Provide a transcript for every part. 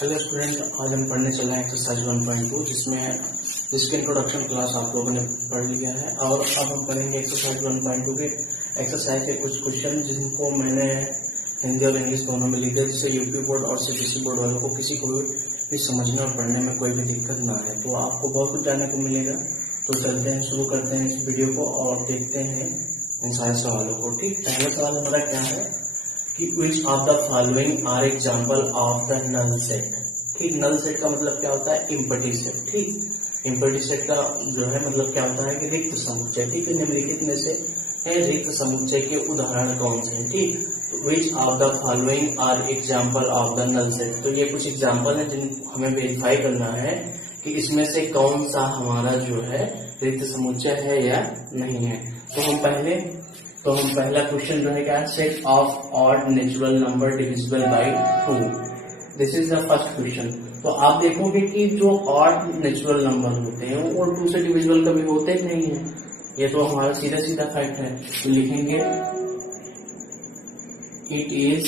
Hello student, आज हम पढ़ने चले हैं एक्सरसाइज 1.2 जिसके इंट्रोडक्शन क्लास आप लोगों ने पढ़ लिया है। और अब हम करेंगे एक्सरसाइज 1.2 के एक्सरसाइज के कुछ क्वेश्चन जिनको मैंने हिंदी और इंग्लिश दोनों में लिखे, जिससे यूपी बोर्ड और सीबीएसई बोर्ड वालों को किसी को भी समझने और पढ़ने में कोई भी दिक्कत ना है। तो आपको बहुत कुछ जानने को मिलेगा। तो चलते हैं, शुरू करते हैं इस वीडियो को और देखते हैं इन सारे सवालों को। ठीक, पहला सवाल हमारा क्या है कि which of the following are example of the null set। ठीक, नल सेट का मतलब क्या होता है? Empty set. ठीक, इम्पटी सेट का जो है मतलब क्या होता है कि रिक्त समुच्चय। ठीक है, निम्नलिखित में से रिक्त समुच्चय के उदाहरण कौन से हैं? ठीक, तो which of the following are example of the null set। तो ये कुछ एग्जाम्पल है जिन हमें वेरीफाई करना है कि इसमें से कौन सा हमारा जो है रिक्त समुच्चय है या नहीं है। तो हम पहला क्वेश्चन जो है क्या, set of odd natural number divisible by 2। This is the first question. तो आप देखोगे कि जो ऑड नेचुरल नंबर होते हैं वो 2 से डिविजिबल कभी होते ही नहीं है। ये तो हमारा सीधा सीधा फैक्ट है। तो लिखेंगे it is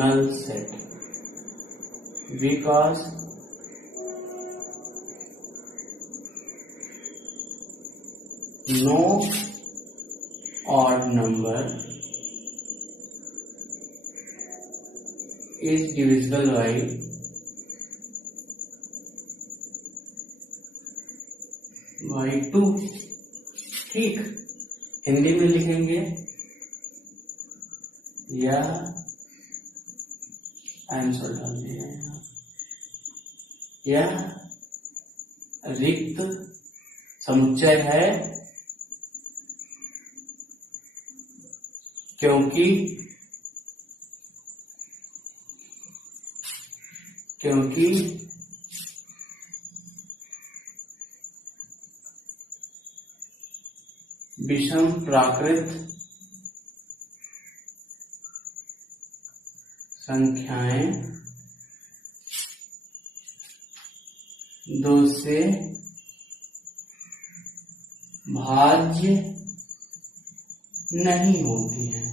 null set because no odd number is divisible by 2। ठीक, हिंदी में लिखेंगे या आंसर डाल दिया या रिक्त समुच्चय है क्योंकि विषम प्राकृत संख्याएं 2 से भाज्य नहीं होती है।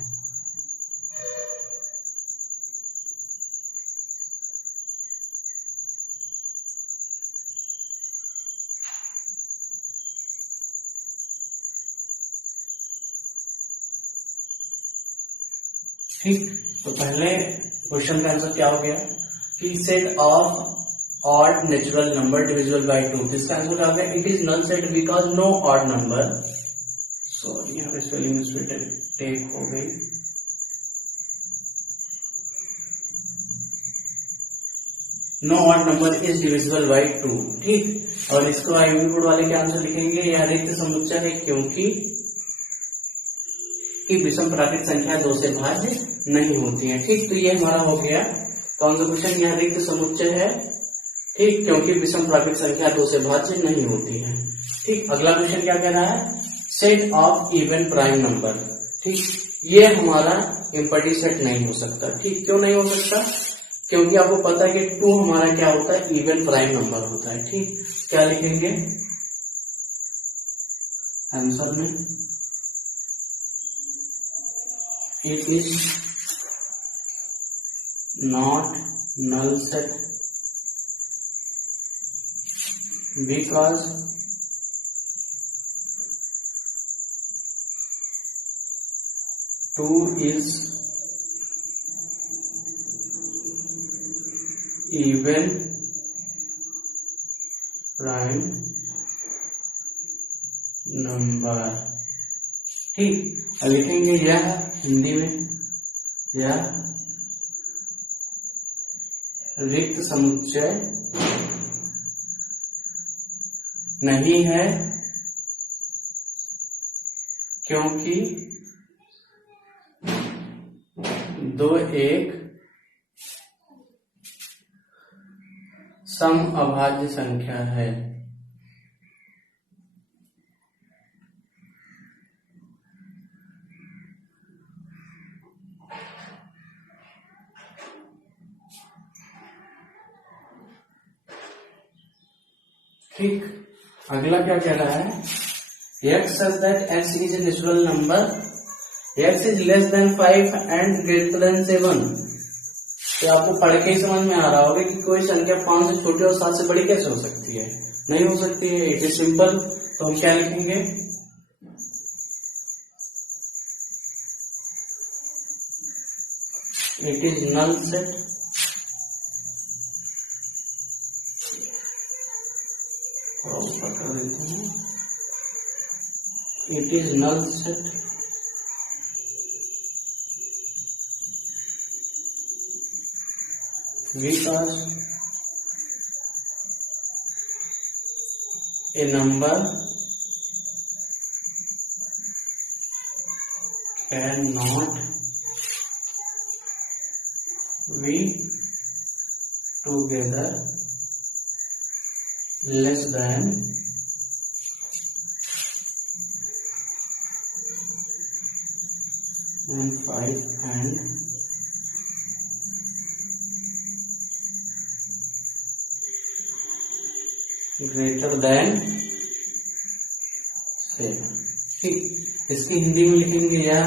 ठीक, तो पहले क्वेश्चन का आंसर क्या हो गया कि set of odd natural number divisible by 2। इसका आंसर क्या हो गया? It is null set because no odd number, sorry यहाँ पे स्पेलिंग मिस्टेक टेक हो गई। No odd number is divisible by 2। ठीक, और इसको यूपी बोर्ड वाले के आंसर लिखेंगे यह रिक्त समुच्चय है क्योंकि विषम प्राकृत संख्या 2 से भाज्य नहीं होती है। ठीक, तो ये हमारा हो गया कौन सा क्वेश्चन? यह रिक्त समुच्चय है ठीक क्योंकि विषम प्राकृत संख्या 2 से भाज्य नहीं होती है। ठीक, अगला क्वेश्चन क्या कह रहा है? Set of even prime number. ठीक, ये हमारा इम्पटी सेट नहीं हो सकता। ठीक, क्यों नहीं हो सकता? क्योंकि आपको पता है कि 2 हमारा क्या होता है? इवन प्राइम नंबर होता है। ठीक, क्या लिखेंगे आंसर में? It is not null set because two is even prime number. ठीक, लिखेंगे यह हिंदी में या रिक्त समुच्चय नहीं है क्योंकि 2 एक सम अभाज्य संख्या है। ठीक, अगला क्या कह रहा है, x such that x is a natural number, x is less than 5 and greater than 7, तो आपको पढ़ के ही समझ में आ रहा होगा कि कोई संख्या 5 से छोटी और 7 से बड़ी कैसे हो सकती है, नहीं हो सकती है, इट इज सिंपल। तो हम क्या लिखेंगे, इट इज नल सेट कर देते हैं, it is null set because a number cannot be together less than 5 and greater than 7। ठीक, इसकी हिंदी में लिखेंगे या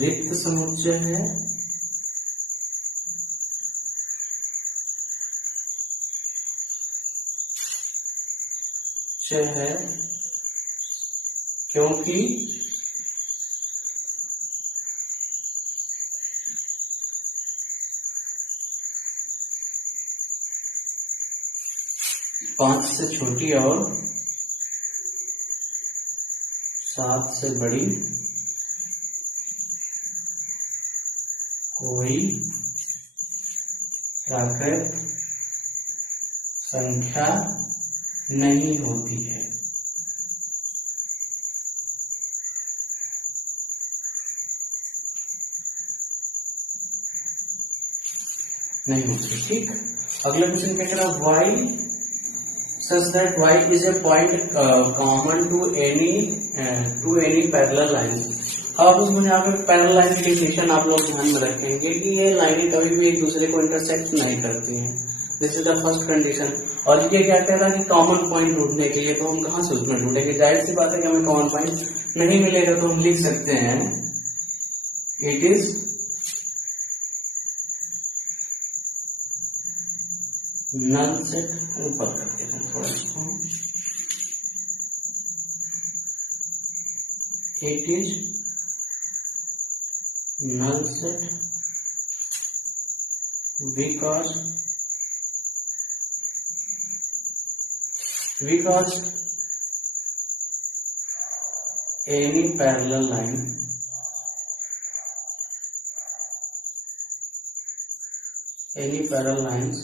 रिक्त समुच्चय है क्योंकि पांच से छोटी और 7 से बड़ी कोई प्राकृत संख्या नहीं होती है। नहीं होती। ठीक, अगला क्वेश्चन क्या कह रहा है, Y such that y is a point common to any parallel line। अब उसमें यहाँ पे पैरेलल लाइन की डेफिनेशन आप लोग ध्यान में रखेंगे कि ये लाइनें कभी भी एक दूसरे को इंटरसेक्ट नहीं करती हैं, this is the first condition. और ये क्या कहता है कि कॉमन पॉइंट ढूंढने के लिए, तो हम कहाँ से उसमें ढूंढेंगे, जाहिर सी बात है कि हमें कॉमन पॉइंट नहीं मिलेगा, तो हम लिख सकते हैं इट इज नल सेट। ऊपर करके थोड़ा इसको, it is null set because any parallel lines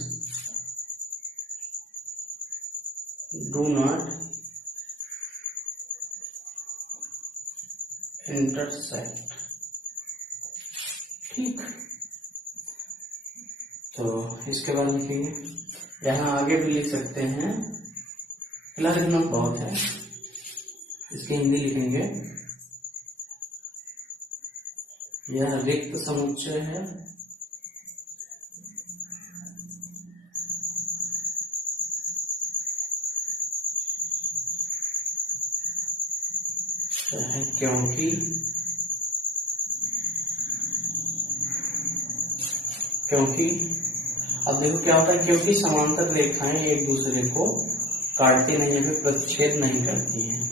do not intersect। ठीक, तो इसके बाद लिखेंगे, यहाँ आगे भी लिख सकते हैं, फिलहाल इतना बहुत है, इसकी हिंदी लिखेंगे, यह रिक्त समुच्चय है क्योंकि अब देखो क्या होता है, क्योंकि समांतर रेखाएं एक दूसरे को काटती नहीं है, फिर प्रतिच्छेद नहीं करती हैं।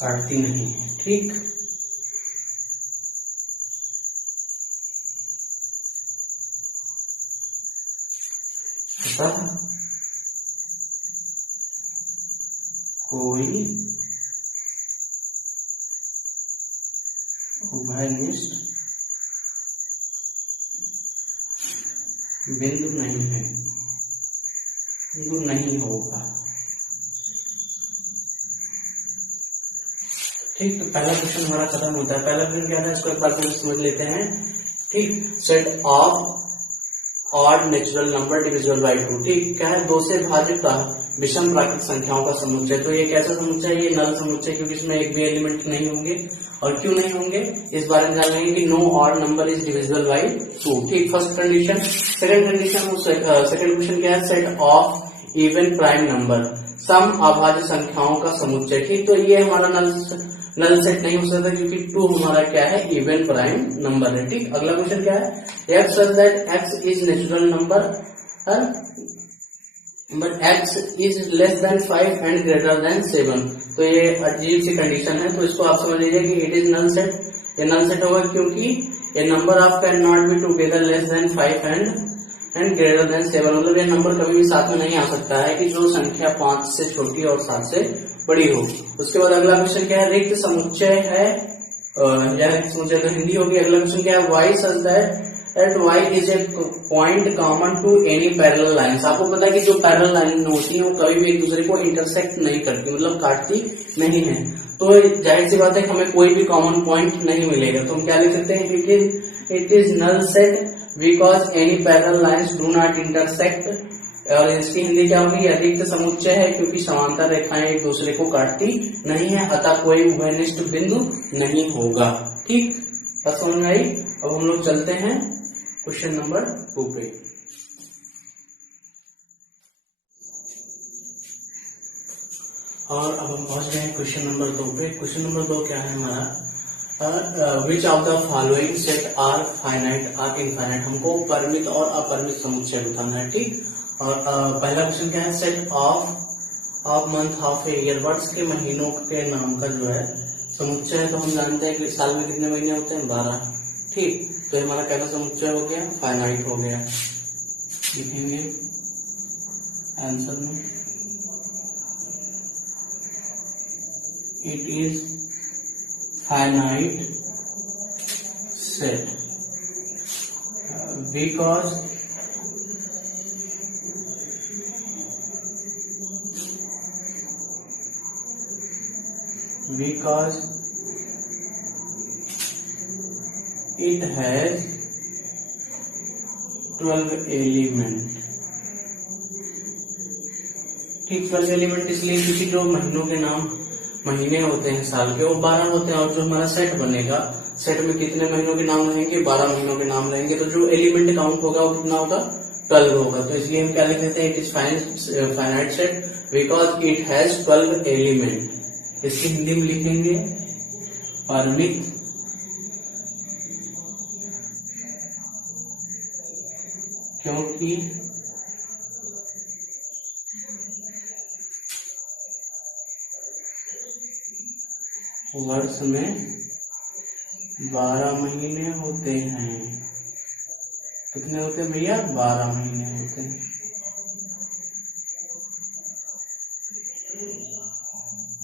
काटती नहीं है। ठीक, कोई उभयनिष्ठ बिंदु नहीं है, बिंदु नहीं होगा। ठीक, तो पहला क्वेश्चन हमारा खत्म होता है। पहला क्वेश्चन क्या था, इसको एक बार समझ लेते हैं। ठीक, set of odd natural number divisible by 2। ठीक, क्या है, 2 से भाज्य विषम प्राकृतिक संख्याओं का समुच्चय। तो ये कैसा समुच्चय है, ये नल समुच्चय, क्योंकि इसमें एक भी एलिमेंट नहीं होंगे। और क्यों नहीं होंगे इस बारे में जान लेंगे कि no odd number is divisible by 2। ठीक, first condition. Second condition, second question क्या है, set of even prime number, सम अभाज्य संख्याओं का समुच्चय। ठीक, तो ये हमारा नल सेट नहीं हो सकता, क्योंकि 2 हमारा क्या है, इवन प्राइम नंबर है। ठीक, अगला क्वेश्चन क्या है, x such that x is natural number but x is less than 5 and greater than 7। तो ये अजीब सी कंडीशन है, तो इसको आप समझ लीजिए कि इट इज नल सेट। ये नल सेट होगा क्योंकि ये number of can not be together less than 5 and greater than 7। मतलब ये नंबर कभी भी साथ में नहीं आ सकता है कि जो संख्या 5 से छोटी और 7 से बड़ी हो। उसके बाद अगला क्वेश्चन क्या है, रिक्त समुच्चय है, रिक्त समुच्चय तो हिंदी होगी। अगला क्वेश्चन क्या है, y such that y is a point common to any parallel lines। आपको पता है कि जो पैरेलल लाइन होती है वो कभी भी एक दूसरे को इंटरसेक्ट नहीं करती, मतलब काटती नहीं है। तो जाहिर सी बात है हमें कोई भी कॉमन पॉइंट नहीं मिलेगा, तो हम क्या लिख सकते हैं, it is null set because any parallel lines do not intersect. और इसकी हिंदी क्या होगी, रिक्त समुच्चय है क्योंकि समांतर रेखाएं एक दूसरे को काटती नहीं है, अतः कोई उभयनिष्ठ बिंदु नहीं होगा। ठीक, बात समझ में आई। अब हम लोग चलते हैं क्वेश्चन नंबर 2 पे। और अब हम पहुंच गए हैं क्वेश्चन नंबर 2 पे। क्वेश्चन नंबर 2 क्या है हमारा, which of the following set are finite or infinite. हमको परिमित और अपरिमित समुच्चय बताना है। ठीक, और पहला क्वेश्चन क्या है, set of month of a year, वर्ष के महीनों के नाम का जो है समुच्चय है। तो हम जानते हैं कि साल में कितने महीने होते हैं, 12। ठीक, तो हमारा कैसा समुच्चय हो गया, फाइनाइट हो गया। लिखेंगे आंसर में, it is finite set because it has 12 element. ठीक, 12 एलिमेंट इसलिए क्योंकि जो महीनों के नाम महीने होते हैं साल के वो 12 होते हैं, और जो हमारा सेट बनेगा, सेट में कितने महीनों के नाम रहेंगे, 12 महीनों के नाम रहेंगे। तो जो एलिमेंट काउंट होगा वो कितना होगा, 12 होगा। तो इसलिए हम क्या लिख देते हैं, it is finite set because it has 12 element. इसकी हिंदी में लिखेंगे परिमित क्योंकि वर्ष में 12 महीने होते हैं। कितने होते हैं भैया, 12 महीने होते हैं।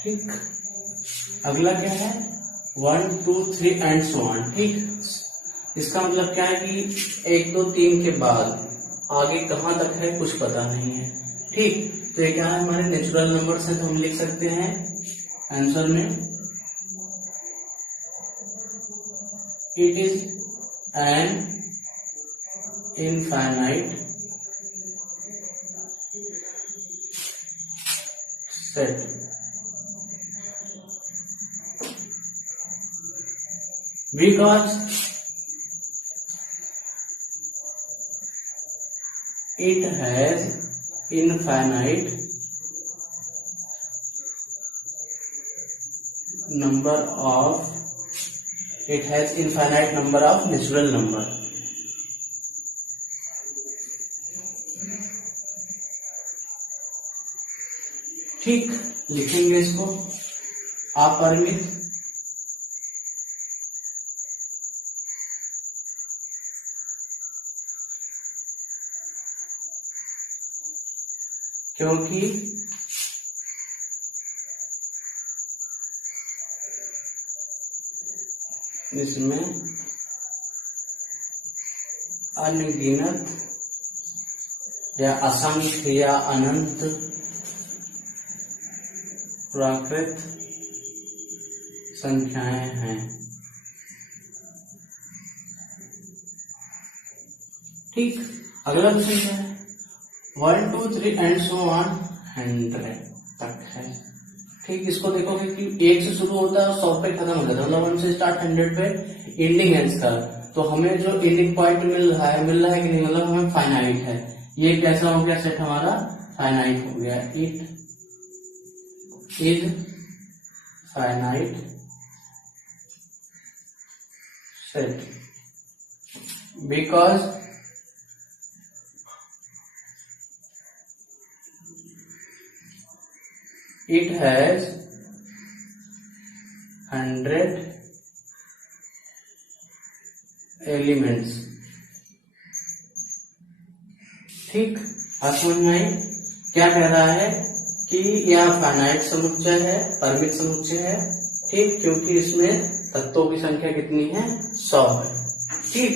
ठीक, अगला क्या है, 1 2 3 एंड सो ऑन। ठीक, इसका मतलब क्या है कि 1 2 3 के बाद आगे कहां तक है कुछ पता नहीं है। ठीक, तो ये क्या है, हमारे नेचुरल नंबर्स हैं, तो हम लिख सकते हैं आंसर में, it is an infinite set because it has infinite number of natural number। ठीक, लिखेंगे इसको अपरिमित क्योंकि इसमें अनगिनत या असंख्य या अनंत प्राकृत संख्याएं हैं। ठीक, अगला क्वेश्चन क्या है, 1 2 3 एंड सो ऑन 100 तक है। ठीक, इसको देखोगे कि 1 से शुरू होता है और 100 पे खत्म हो जाता है, मतलब 1 से स्टार्ट 100 पे एंडिंग है इसका। तो हमें जो एंडिंग पॉइंट मिल रहा है कि नहीं, मतलब हमें फाइनाइट है। ये कैसा हो गया सेट हमारा, फाइनाइट हो गया। It is finite set because it has 100 elements। ठीक, बात समझ में आई? क्या कह रहा है कि यह फाइनाइट समुच्चय है, परिमित समुच्चय है। ठीक, क्योंकि इसमें तत्वों की संख्या कितनी है, 100 है। ठीक,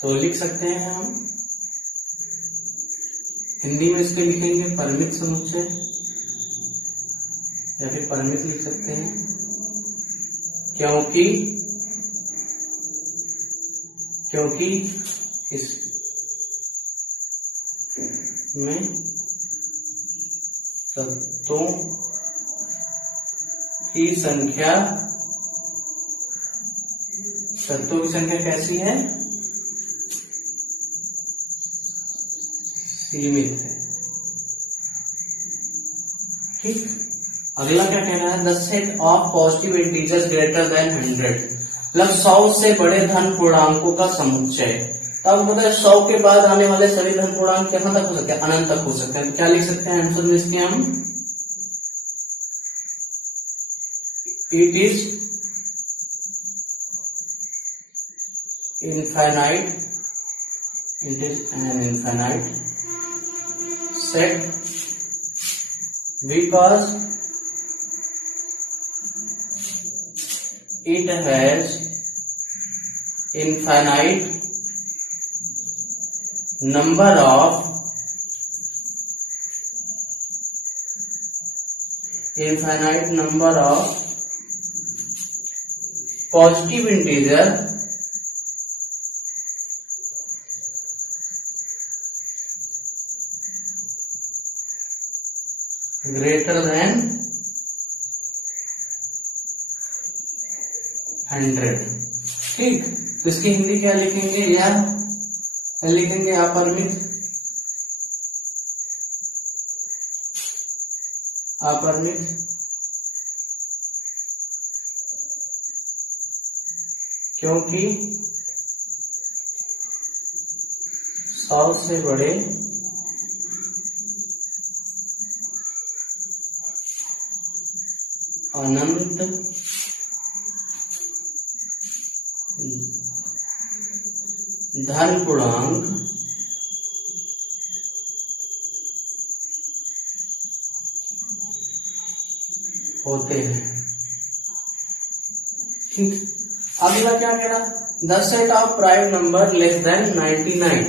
तो लिख सकते हैं हम हिंदी में इसके लिखेंगे परिमित समुच्चय, या फिर परिमित लिख सकते हैं, क्योंकि इसमें तत्वों की संख्या कैसी है, सीमित है। ठीक, अगला क्या कह रहा है, the set of positive integers greater than 100, मतलब 100 से बड़े धन पूर्णांकों का समुच्चय। तो आपको पता है 100 के बाद आने वाले सभी धन पूर्णांक कहां तक हो सकते हैं, अनंत तक हो सकते हैं। क्या लिख सकते हैं आंसर में इसके हम, it is infinite, it is an infinite set because it has infinite number of positive integer greater than 100। ठीक, तो इसकी हिंदी क्या लिखेंगे, या लिखेंगे अपरिमित, क्योंकि 100 से बड़े अनंत धन पूर्णांक होते हैं। ठीक, अगला क्या कह रहा, the set of prime number less than 99,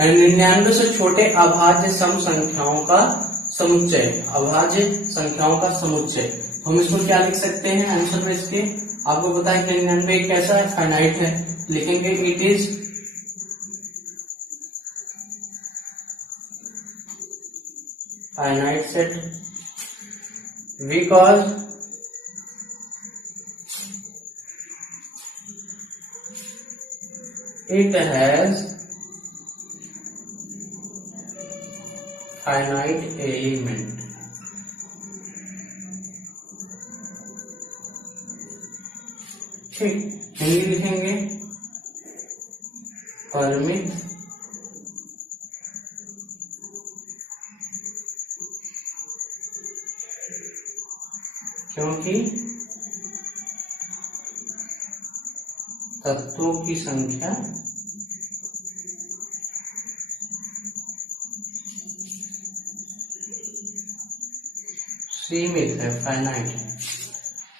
99 से छोटे अभाज्य सम संख्याओं का समुच्चय, अभाज्य संख्याओं का समुच्चय। हम इसको क्या लिख सकते हैं आंसर में इसके, आपको पता है कि 99 एक कैसा है, फाइनाइट है। लिखेंगे it is finite set because it has finite element। ठीक, हिंदी लिखेंगे परिमित क्योंकि तत्वों की संख्या सीमित है, फाइनाइट है।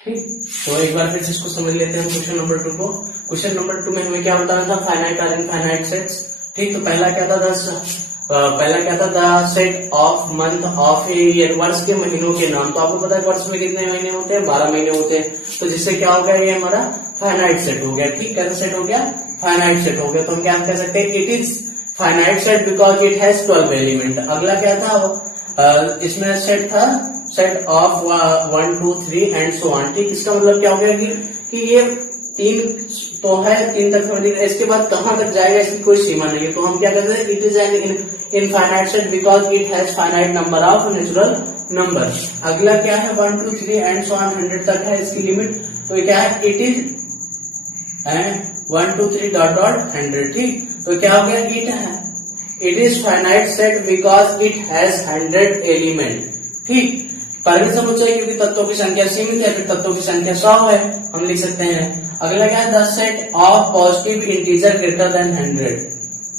ठीक, तो एक बार फिर इसको समझ लेते हैं हम क्वेश्चन नंबर 2 को। क्वेश्चन नंबर 2 में हमें क्या बताना था, फाइनाइट और इनफाइनाइट सेट्स। ठीक, तो पहला क्या था, the set of month of a year, वर्ष के महीनों के नाम। तो आपको पता है वर्ष में कितने महीने होते हैं, 12 महीने होते हैं। तो जिससे क्या हो गया, ये हमारा फाइनाइट सेट हो गया। ठीक, कैसा सेट हो गया, फाइनाइट सेट हो गया। तो हम क्या कह सकते हैं, it is finite set because it has 12 element. अगला क्या था, इसमें सेट था set of 1 2 3 and so on. ठीक, इसका मतलब क्या हो गया कि ये 3 तो है, 3 तक समझ गए। इसके बाद कहां तक जाएगा इसकी कोई सीमा नहीं है, तो हम क्या कहते हैं, it is an infinite set because it has finite number of natural number. अगला क्या है, 1 2 3 एंड सो ऑन 100 तक है इसकी लिमिट, तो ये क्या है, इट इज 1 2 3 डॉट डॉट 100। ठीक, तो क्या हो गया, it is finite set because it has 100 element. ठीक, परिमित समुच्चय क्योंकि तत्वों की संख्या सीमित है, फिर तत्वों की संख्या 100 है, हम लिख सकते हैं। अगला क्या है, the set of positive integer greater than 100।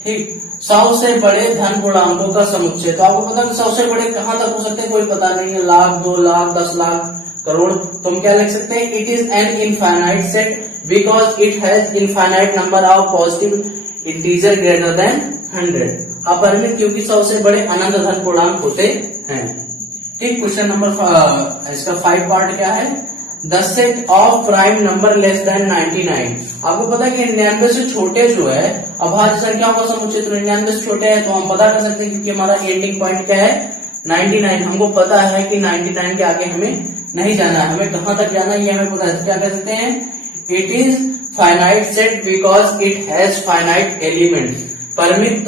ठीक, 100 से बड़े धन पूर्णांकों का समुच्चय। तो आपको पता है 100 से बड़े कहां तक हो सकते हैं, कोई पता नहीं है, लाख, 2 लाख, 10 लाख, करोड़। तो हम क्या लिख सकते हैं, it is an infinite set because it has infinite number of positive integer greater than 100। अपरिमित क्योंकि 100 से बड़े अनंत धन पूर्णांक होते हैं। ठीक, क्वेश्चन नंबर इसका 5 पार्ट क्या है, the set of prime number less than 99। आपको पता है कि 99 से छोटे जो है अभाज्य संख्याओं का समुच्चय, तो 99 से छोटे है तो हम पता कर सकते हैं क्योंकि हमारा एंडिंग पॉइंट क्या है, 99। हमको पता है कि 99 के आगे हमें नहीं जाना है, हमें कहां तक जाना है ये हमें पता है। क्या कह सकते हैं, it is finite set because it has finite element. परिमित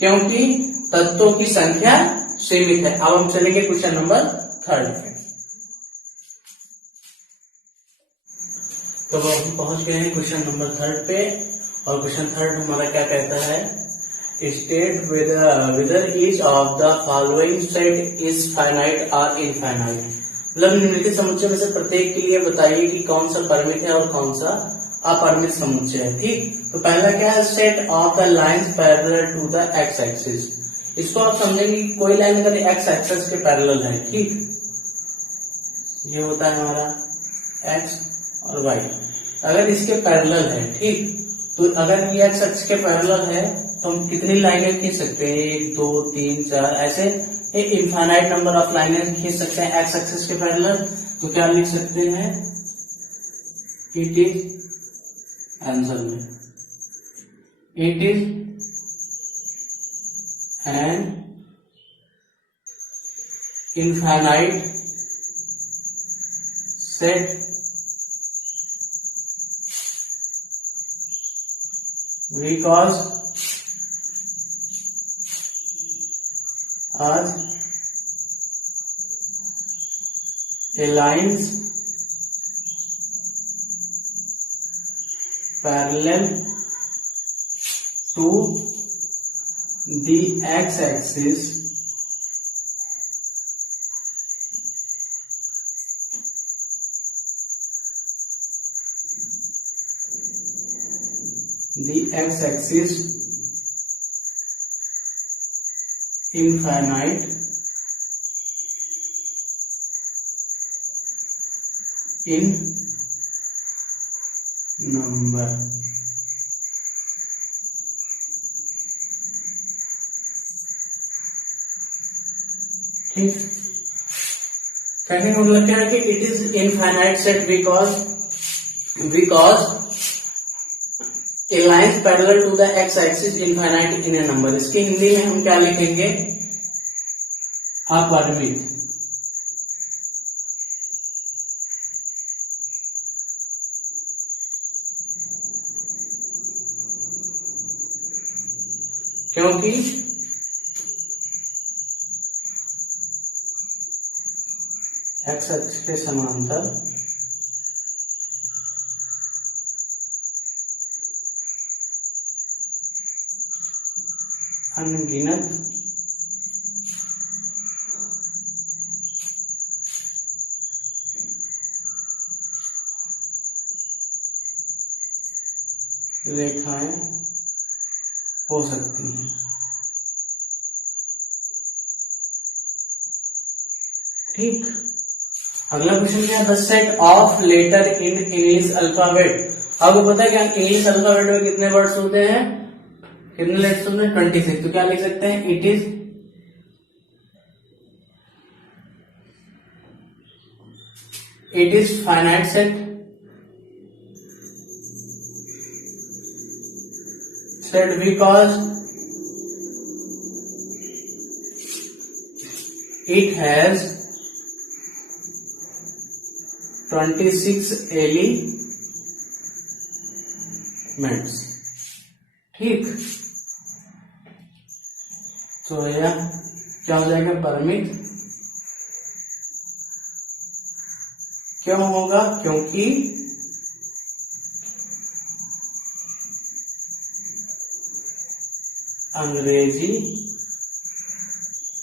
क्योंकि तत्वों की संख्या सीमित है। अब हम चलेंगे क्वेश्चन नंबर 3 पे। तो हम पहुंच गए हैं क्वेश्चन नंबर 3 पे, और क्वेश्चन 3 हमारा क्या कहता है, state whether each of the following set is finite or infinite। मतलब निम्नलिखित समुच्चय में से प्रत्येक के लिए बताइए कि कौन सा परिमित है और कौन सा अपरिमित समुच्चय है। ठीक, तो पहला क्या है, set of the lines parallel to the x axis. इसको आप समझेंगे कि कोई लाइन अगर एक्स एक्सिस के पैरेलल है, ठीक, ये होता है हमारा एक्स और वाई, अगर इसके पैरेलल है, ठीक, तो अगर ये एक्स एक्सिस के पैरेलल है तो हम कितनी लाइनें खींच सकते हैं, 1 2 3 4 ऐसे इनफाइनाइट नंबर ऑफ लाइनें खींच सकते हैं एक्स एक्सिस के पैरेलल। तो क्या लिख सकते हैं, इट इज आंसर में, it is an infinite set because aligns parallel to the x-axis infinite in number। ठीक, कहने का मतलब क्या है कि it is infinite set because A line parallel to the x axis infinite in a number। इसकी हिंदी में हम क्या लिखेंगे, अपरिमित। क्योंकि x एक्सिस के समांतर अनगिनत रेखाएं हो सकती हैं। ठीक, अगला क्वेश्चन क्या है, the set of letter in English alphabet. आपको पता है क्या इंग्लिश अल्फाबेट में कितने वर्ड्स होते हैं, कितने लेटर्स होते हैं, 26। तो क्या लिख सकते हैं, it is finite set set because it has 26 elements. ठीक, तो यह क्या हो जाएगा, परमित। क्यों होगा, क्योंकि अंग्रेजी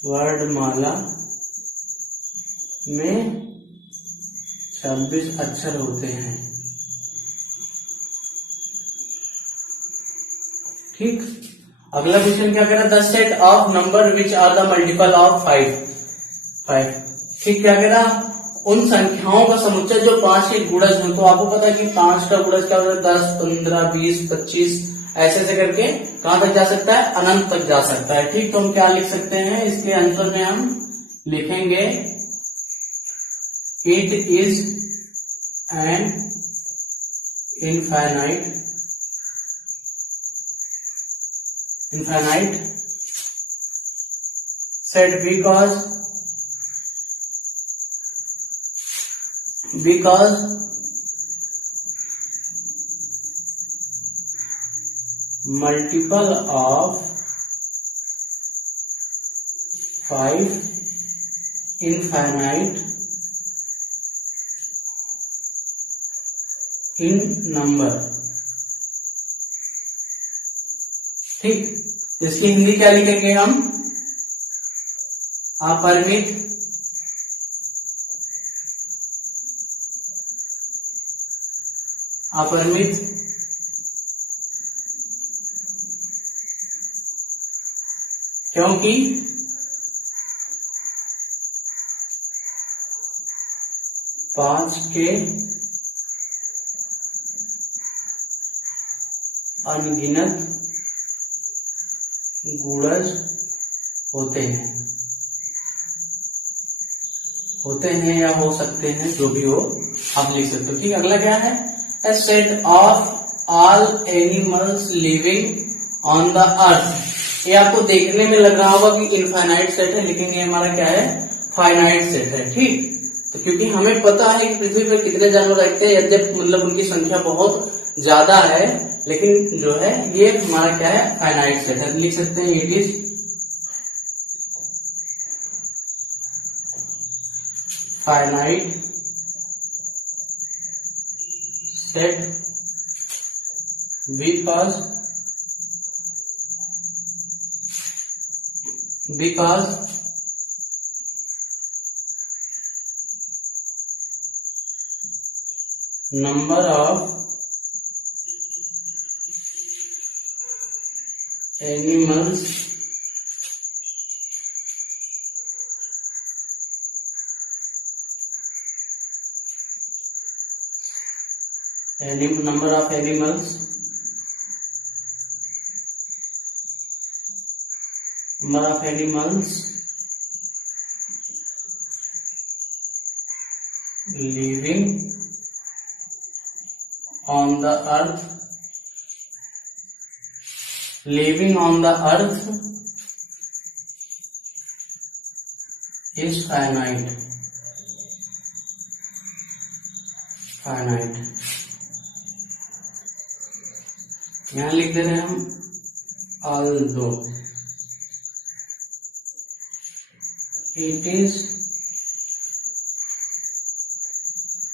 वर्णमाला में 26 अक्षर होते हैं। ठीक, अगला क्वेश्चन क्या कह रहा है, the set of number which are the multiple of 5। ठीक, क्या कह रहा, उन संख्याओं का समुच्चय जो 5 के गुणज हो। तो आपको पता है कि 5 का गुणज क्या होता है, 10, 15, 20, 25 ऐसे ऐसे करके कहां तक जा सकता है, अनंत तक जा सकता है। ठीक, तो हम क्या लिख सकते हैं, इसके आंसर में हम लिखेंगे it is an infinite set because multiple of 5 infinite in number। ठीक, इसकी हिंदी क्या लिखेंगे हम, अपरिमित क्योंकि पांच के अनगिनत गुणज होते हैं या हो सकते हैं, जो भी हो आप लिख सकते हो। ठीक, अगला क्या है, a set of all animals living on the earth. ये आपको देखने में लग रहा होगा कि इनफाइनाइट सेट है, लेकिन ये हमारा क्या है, फाइनाइट सेट है। ठीक, तो क्योंकि हमें पता है कि पृथ्वी पर कितने जानवर रहते हैं, यद्यप मतलब उनकी संख्या बहुत ज्यादा है, लेकिन जो है ये हमारा क्या है, फाइनाइट सेट है। लिख सकते हैं it is finite set because number of animals living on the earth is finite। यहां लिख दे रहे हैं हम although it is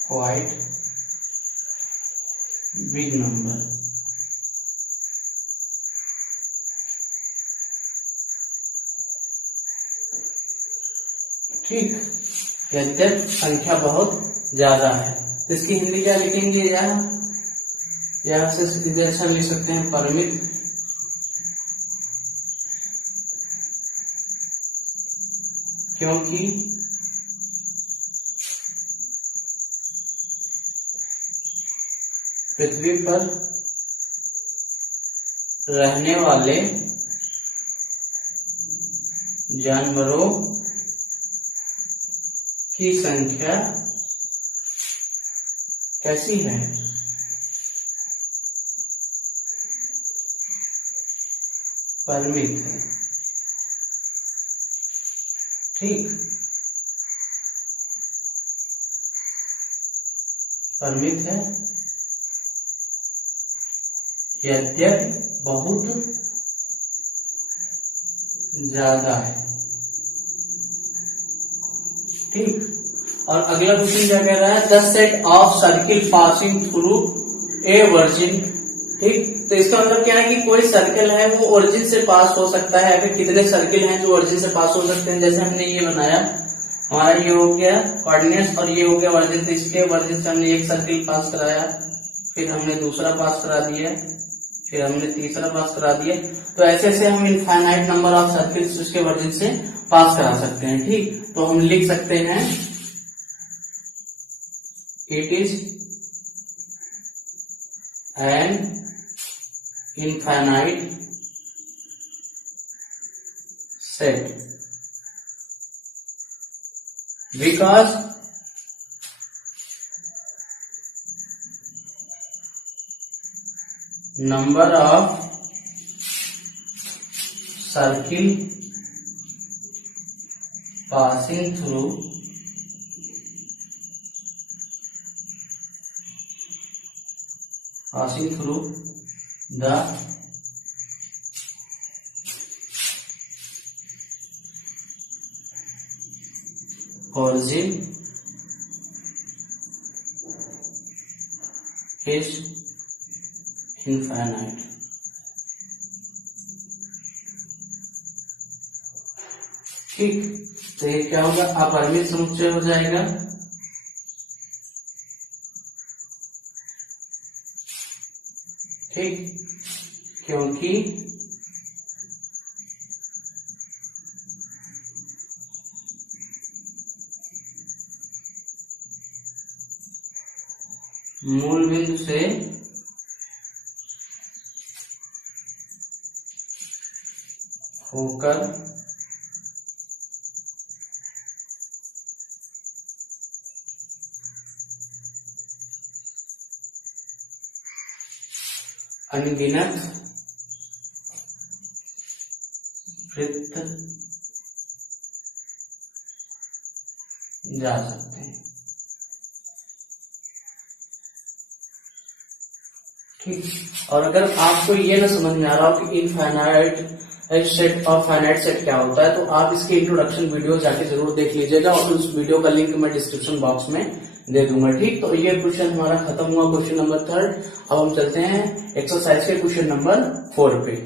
quite big number। ठीक, यद्यप संख्या बहुत ज्यादा है। तो इसकी हिंदी क्या लिखेंगे, यहाँ से इधर लिख सकते हैं परिमित क्योंकि पृथ्वी पर रहने वाले जानवरों की संख्या कैसी है, परिमित है, ठीक, परिमित है यद्यपि बहुत ज्यादा है, ठीक। और अगला क्वेश्चन क्या कह रहा है, the set of circle passing through a virgin, ठीक। तो इसका मतलब क्या है कि कोई सर्कल है वो ओरिजिन से पास हो सकता है, फिर कितने सर्किल हैं जो ओरिजिन से पास हो सकते हैं। जैसे हमने ये बनाया, हमारा ये हो गया कोऑर्डिनेट्स और ये हो गया वर्जिन, तो इसके वर्जिन से हमने एक सर्किल पास कराया, फिर हमने दूसरा पास करा दिया, फिर हमने तीसरा पास करा दिया। तो ऐसे ऐसे हम इनफाइनाइट नंबर ऑफ सर्किल्स उसके वर्जिन से पास करा सकते हैं, ठीक। तो हम लिख सकते हैं it is an infinite set because number of circle passing through the origin is infinite, ठीक। तो ये क्या होगा, अपरिमित समुच्चय हो जाएगा, ठीक, क्योंकि मूल बिंदु से होकर अनगिनत वृत्त जा सकते हैं, ठीक। और अगर आपको ये ना समझ में आ रहा हो कि इनफाइनाइट सेट और फाइनाइट सेट क्या होता है, तो आप इसके इंट्रोडक्शन वीडियो जाके जरूर देख लीजिएगा और उस वीडियो का लिंक मैं डिस्क्रिप्शन बॉक्स में दे दूंगा, ठीक। तो ये क्वेश्चन हमारा खत्म हुआ, क्वेश्चन नंबर 3। अब हम चलते हैं एक्सरसाइज के क्वेश्चन नंबर 4 पे।